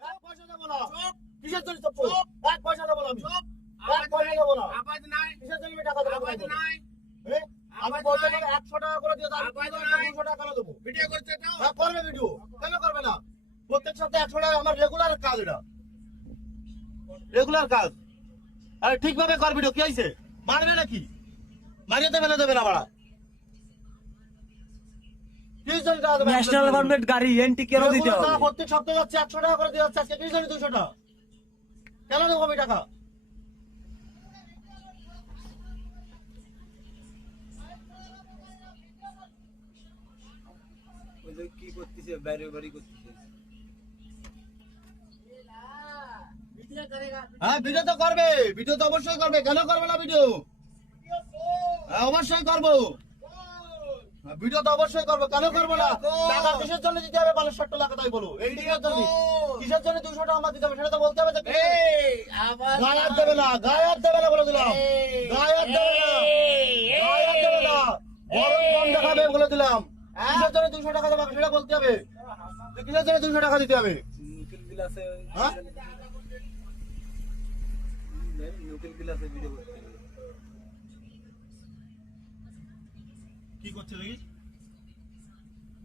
এক পয়সা দেবো না। কিসের জন্য চুপ? এক পয়সা দেবো না আমি। এক পয়সা দেবো না। আবাদ নাই, কিসের জন্য আমি টাকা দেবো? আবাদ নাই, আমি বলতে গেলে 100 টাকা করে দিয়ে আমি 200 টাকা কেন দেবো? ভিডিও করছে তো। হ্যাঁ, করবে ভিডিও, কেন করবে না? প্রত্যেক সপ্তাহে 100 টাকা আমার রেগুলার কাজ, এটা রেগুলার কাজ। আরে ঠিকভাবে কর ভিডিও, কি হয়েছে? মারবে নাকি? মারিয়ে তো ফেলে দেবে না বাড়া। ন্যাশনাল গভর্নমেন্ট গাড়ি এন্টি কেন দিতে হবে? প্রত্যেক সপ্তাহে যাচ্ছে 100 টাকা করে দিয়ে যাচ্ছে, আজকে কি জন্য 200 টাকা কেন দেবো আমি টাকা? কি করতেছে? বাইরে বাড়ি করতেছে। হ্যাঁ, ভিডিও তো করবে, ভিডিও তো অবশ্যই করবে, কেন করবে না ভিডিও? হ্যাঁ, অবশ্যই করবো, ভিডিও তো অবশ্যই করবো, কেন করবো না? টাকা কিসের জন্য দিতে হবে? 65 টাকা, তাই বলো। এই দিকের জন্য কিসের জন্য 200 টাকা আমার দিতে হবে সেটা তো বলতে হবে। গায়ে হাত দেবে না, গায়ে হাত দেবে না বলে দিলাম, গায়ে হাত দেবে না, গায়ে হাত দেবে না, বড় কম দেখাবে বলে দিলাম। কিসের জন্য 200 টাকা দেবে সেটা বলতে হবে। কিসের জন্য 200 টাকা দিতে হবে? নুকিল বিলাসে, হ্যাঁ, নুকিল বিলাসে ভিডিও করতে। কি করছে দেখি?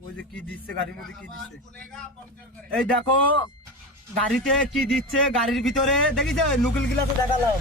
ওই যে কি দিচ্ছে গাড়ির মধ্যে, কি দিচ্ছে এই দেখো, গাড়িতে কি দিচ্ছে গাড়ির ভিতরে, দেখিছে নুকিল গিলাসে দেখালাম।